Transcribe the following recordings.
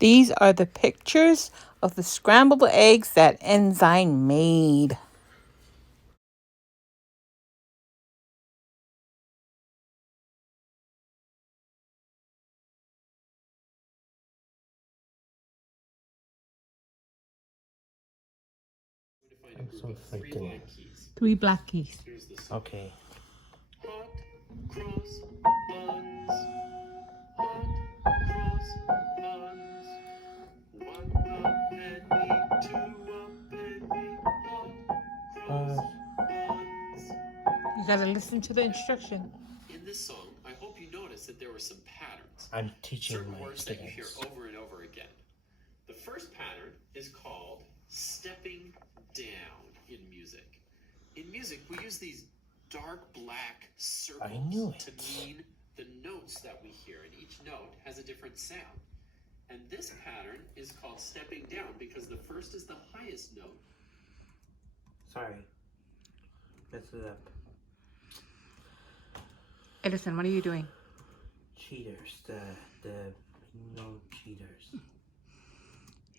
These are the pictures of the scrambled eggs that Ensign made. I'm so freaking. 3 black keys. Okay. Hot cross buns. Hot cross buns. 1 a penny, 2 a penny. Hot cross buns. You gotta listen to the instruction. In this song, I hope you notice that there were some patterns. I'm teaching Certain my words that you hear students. over and over again. The first pattern is called stepping down in music. In music, we use these dark black circles to mean the notes that we hear, and each note has a different sound. And this pattern is called stepping down because the first is the highest note. Sorry. Mess it up. Edison, what are you doing? Cheaters. The cheaters.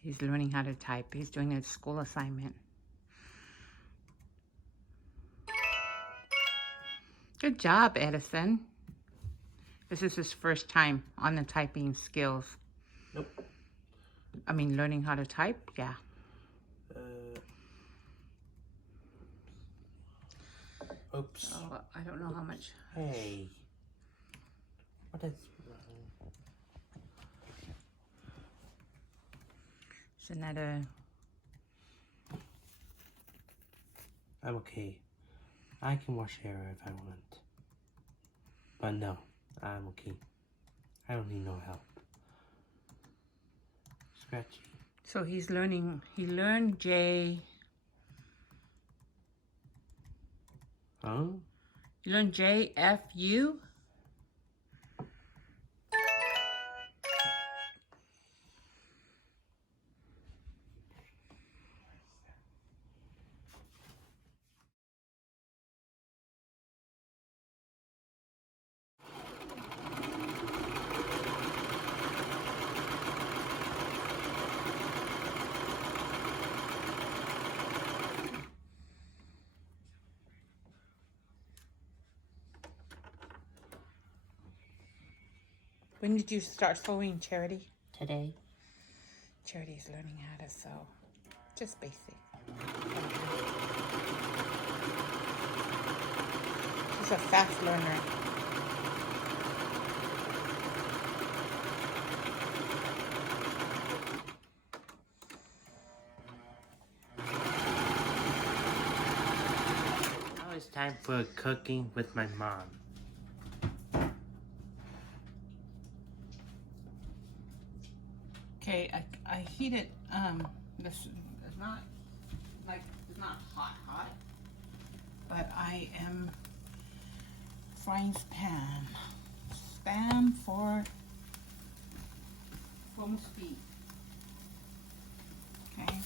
He's learning how to type. He's doing a school assignment. Good job, Edison. This is his first time on the typing skills. Nope. I mean, learning how to type? Yeah. Oops. Oh, I don't know how much. Hey. What is wrong? Is another... I'm okay. I can wash hair if I want. But no, I'm okay. I don't need no help. Scratchy. So he's learning, he learned J. Huh? You learned J, F, U? When did you start sewing, Charity? Today. Charity's learning how to sew. Just basic. She's a fast learner. Now it's time for cooking with my mom. Okay, I heated, this is not, like, it's not hot, but I am frying spam for Musubi. Okay.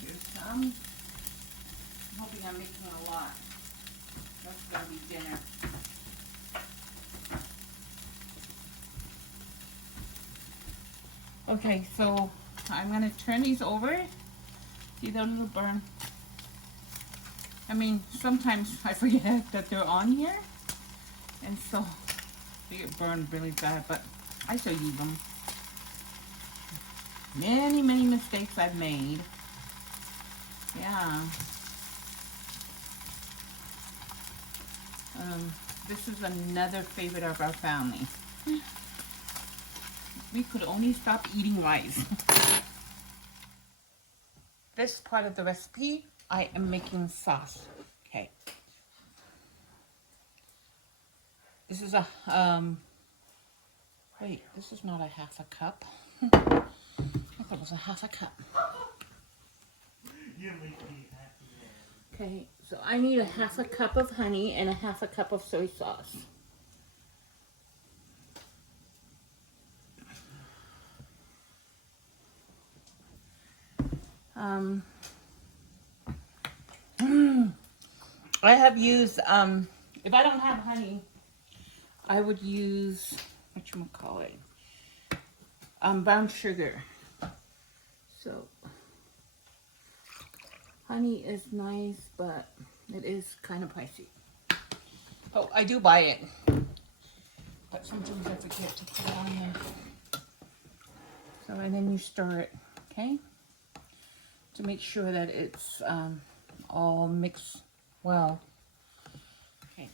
Here's some. I'm hoping I'm making a lot. That's gonna be dinner. Okay, so I'm gonna turn these over. See the little burn? I mean, sometimes I forget that they're on here, and so they get burned really bad, but I still use them. Many mistakes I've made. Yeah. This is another favorite of our family. We could only stop eating rice. This part of the recipe, I am making sauce. Okay. This is a, wait, this is not a half a cup. I thought it was a half a cup. Okay, so I need a half a cup of honey and a half a cup of soy sauce. I have used, if I don't have honey, I would use, whatchamacallit, brown sugar. So honey is nice, but it is kind of pricey. Oh, I do buy it, but sometimes I forget to put it on there. So, and then you stir it, okay? To make sure that it's all mixed well. Okay.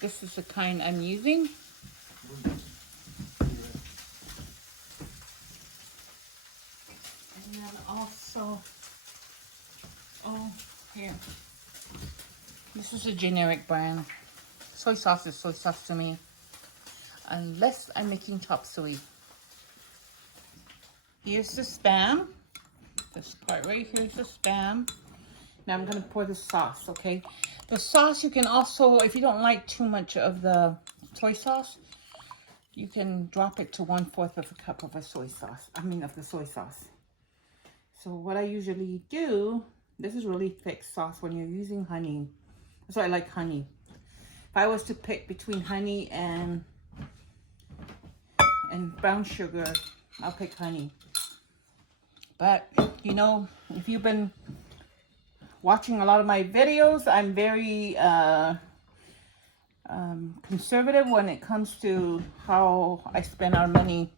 This is the kind I'm using. And then also, oh, here. This is a generic brand. Soy sauce is soy sauce to me, unless I'm making chop suey. Here's the Spam. This part right here is the Spam. Now I'm gonna pour the sauce, okay? The sauce you can also, if you don't like too much of the soy sauce, you can drop it to 1/4 of a cup of a soy sauce. Of the soy sauce. So what I usually do, this is really thick sauce when you're using honey. That's why I like honey. If I was to pick between honey and brown sugar, I'll pick honey. But, you know, if you've been watching a lot of my videos, I'm very conservative when it comes to how I spend our money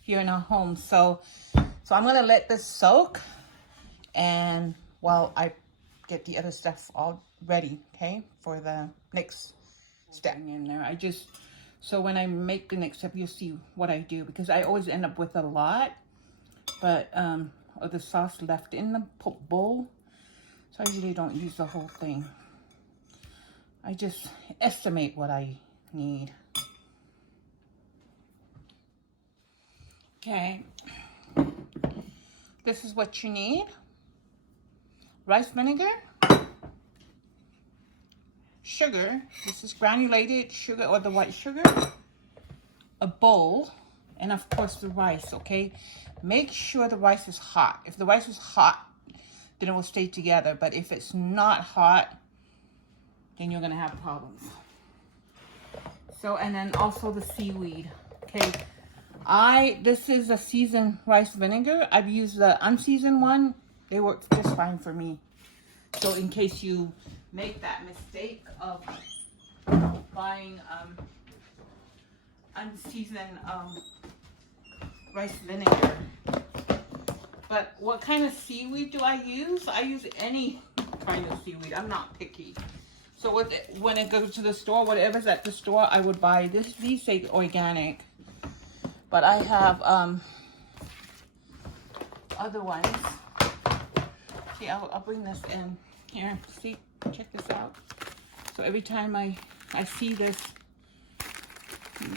here in our home. So I'm going to let this soak, and while I get the other stuff all ready, okay, for the next step in there. So when I make the next step, you'll see what I do, because I always end up with a lot, but of the sauce left in the bowl. So I usually don't use the whole thing. I just estimate what I need. Okay. This is what you need. Rice vinegar. Sugar. This is granulated sugar or the white sugar. A bowl. And of course the rice, okay? Make sure the rice is hot. If the rice is hot, then it will stay together. But if it's not hot, then you're gonna have problems. So, and then also the seaweed, okay? This is a seasoned rice vinegar. I've used the unseasoned one. They work just fine for me. So in case you make that mistake of buying unseasoned rice vinegar. But what kind of seaweed do I use? I use any kind of seaweed. I'm not picky. So when it goes to the store, whatever's at the store, I would buy this. These say organic, but I have other ones. See, I'll bring this in here. See, check this out. So every time I see this,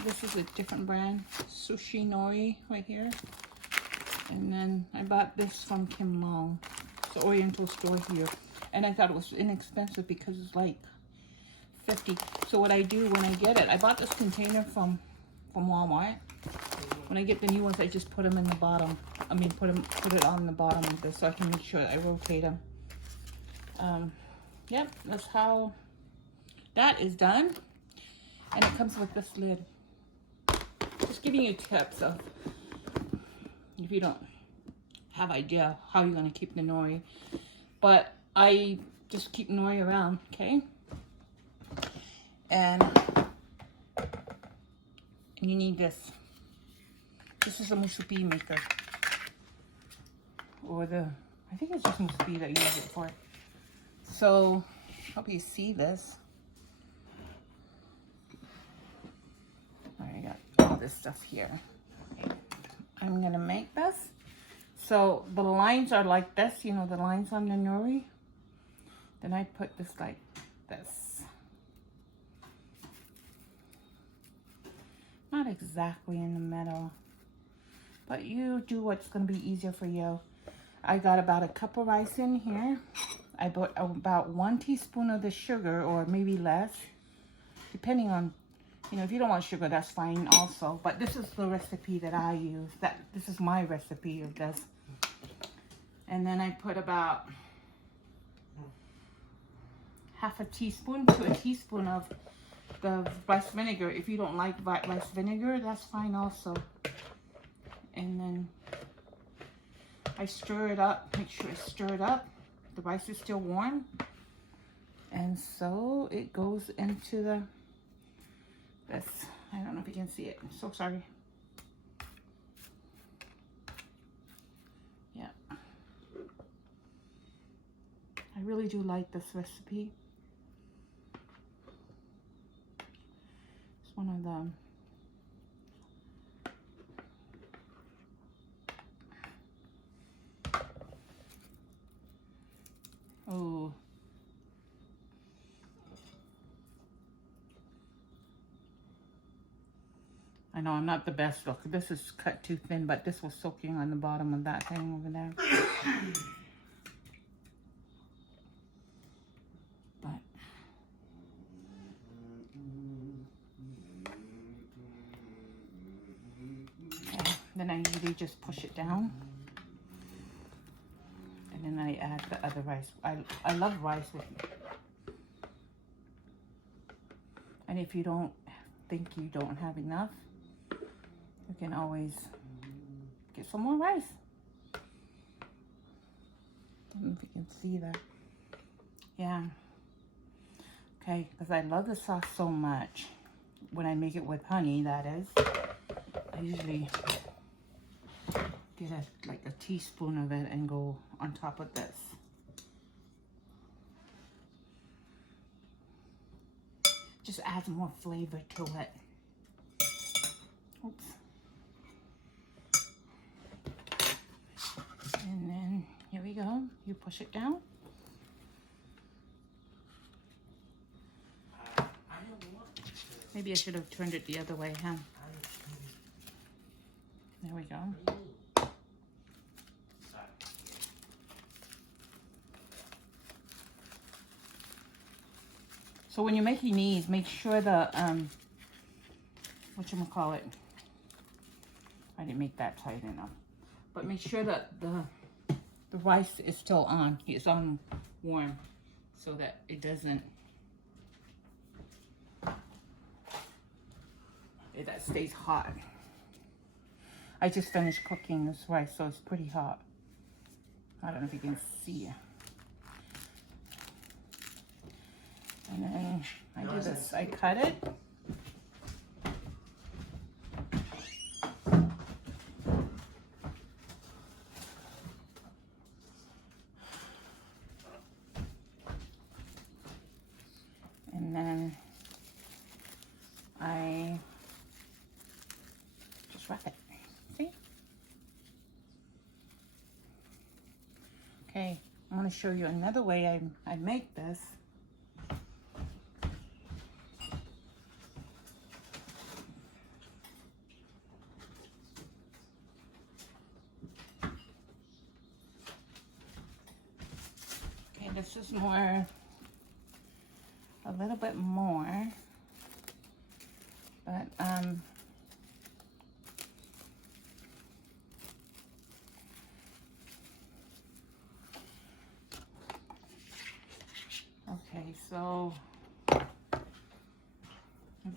this is a different brand, Sushi Nori right here. And then I bought this from Kim Long. It's an Oriental store here. And I thought it was inexpensive because it's like $50. So what I do when I get it, I bought this container from Walmart. When I get the new ones, I just put them in the bottom. Put it on the bottom of this so I can make sure that I rotate them. Yep, that's how that is done. And it comes with this lid. Just giving you tips of if you don't have idea how you're gonna keep the nori. But I just keep nori around, okay? And you need this. This is a Musubi maker. Or I think it's just Musubi that you use it for. So, hope you see this. I got all this stuff here. Okay. I'm gonna make this. So the lines are like this, you know, the lines on the nori. Then I put this like this. Not exactly in the middle, but you do what's gonna be easier for you. I got about a cup of rice in here. I put about 1 teaspoon of the sugar, or maybe less, depending on, you know, if you don't want sugar, that's fine also. But this is the recipe that I use. This is my recipe of this. And then I put about half a teaspoon to a teaspoon of the rice vinegar. If you don't like rice vinegar, that's fine also. And then I stir it up, make sure I stir it up. The rice is still warm. And so it goes into this. I don't know if you can see it. I'm so sorry. Yeah. I really do like this recipe. It's one of the oh. I know I'm not the best. Look, this is cut too thin, but this was soaking on the bottom of that thing over there. But okay, then I usually just push it down. And then I add the other rice. I love rice with it. And if you don't think you don't have enough, you can always get some more rice. I don't know if you can see that. Yeah. Okay, because I love the sauce so much. When I make it with honey, that is. I usually get like a teaspoon of it and go on top of this. Just adds more flavor to it. Oops. And then here we go. You push it down. Maybe I should have turned it the other way, huh? There we go. So when you're making these, make sure the whatchamacallit, I didn't make that tight enough, but make sure that the rice is still on. It's on warm, so that it doesn't, that stays hot. I just finished cooking this rice, so it's pretty hot. I don't know if you can see. And then I do this, I cut it. And then I just wrap it, see? Okay, I want to show you another way I make this. This is more, a little bit more, but okay, so I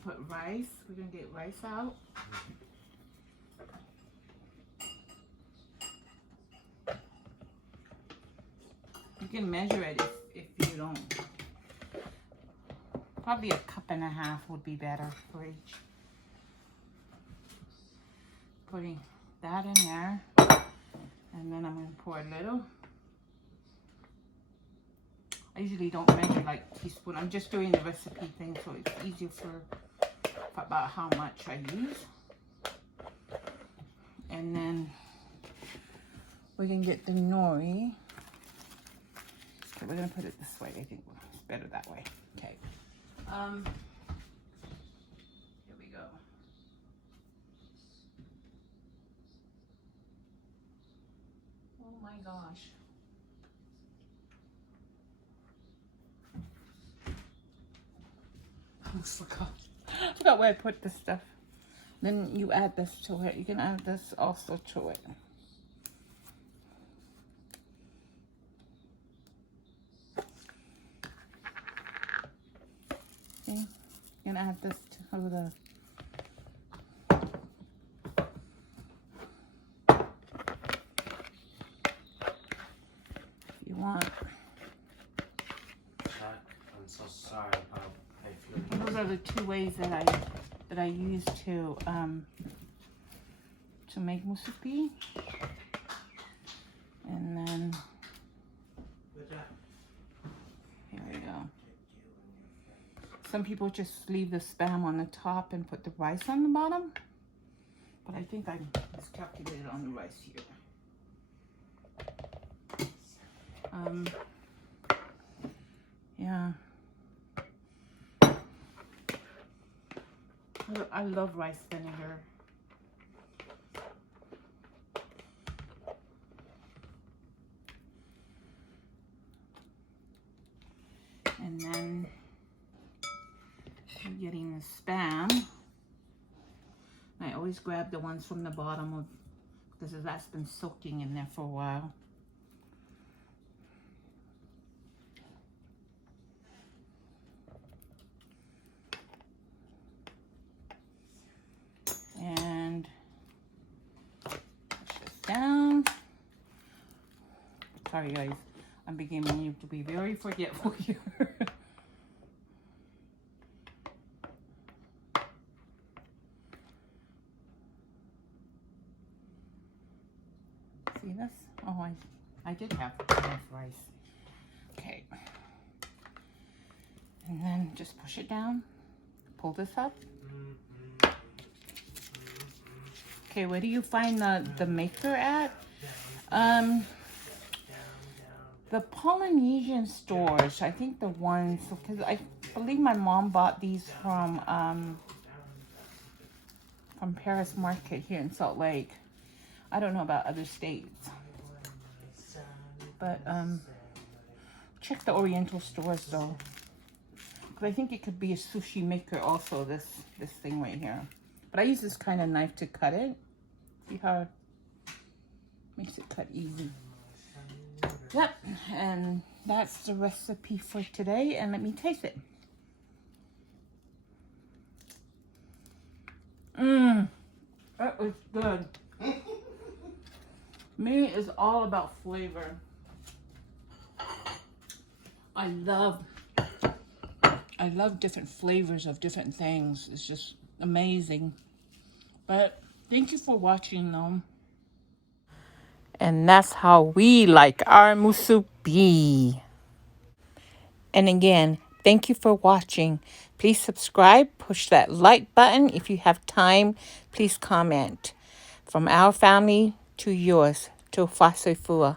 put rice. We're gonna get rice out. You can measure it if you don't. Probably a cup and a half would be better for each. Putting that in there. And then I'm going to pour a little. I usually don't measure like teaspoon. I'm just doing the recipe thing, so it's easier for about how much I use. And then we can get the nori. Okay, we're gonna put it this way. I think it's better that way. Okay. Here we go. Oh my gosh. I almost forgot. I forgot where I put this stuff. Then you add this to it. You can add this also to it. Okay, you can add this to the so sorry how I feel. Those are the two ways that I use to make musubi. And then here we go. Some people just leave the spam on the top and put the rice on the bottom, but I think I miscalculated on the rice here. Yeah. I love rice vinegar. And then I'm getting the spam. I always grab the ones from the bottom of, because that's been soaking in there for a while. And push this down. Sorry guys, I'm beginning to be very forgetful here. See this? Oh, I did have enough rice. Okay. And then just push it down. Pull this up. Okay, where do you find the maker at? The Polynesian stores, I think the ones, because I believe my mom bought these from Paris Market here in Salt Lake. I don't know about other states, but check the Oriental stores though, because I think it could be a sushi maker also. This thing right here, but I use this kind of knife to cut it. See how it makes it cut easy. Yep, and that's the recipe for today. And let me taste it. That was good. Me is all about flavor. I love different flavors of different things. It's just amazing. But thank you for watching though. And that's how we like our musubi. And again, thank you for watching. Please subscribe, push that like button. If you have time, please comment. From our family to yours, to Fasefua.